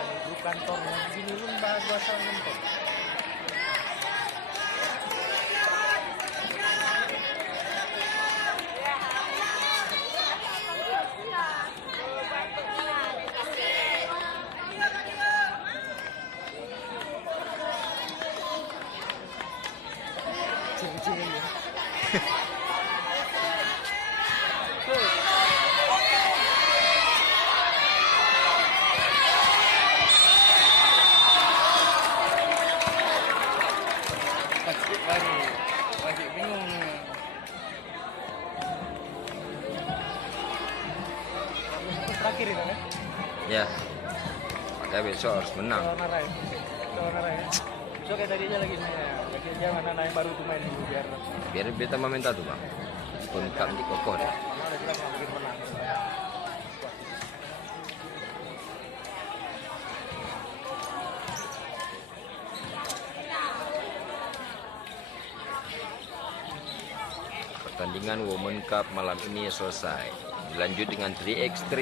di kantornya begini pun bahas bahasa mentok. Cing-cing ya. Lagi bingung. Terakhir itu kan? Ya. Makanya besok harus menang. Lawan Arai. Besok kayak tadi aja lagi nih. Lagi aja mana yang baru tuh main dulu Biar beta minta tuh bang. Untuk di kokoh deh. Mama udah bilang nggak mungkin menang. Pertandingan Women Cup malam ini selesai. Dilanjut dengan 3x3.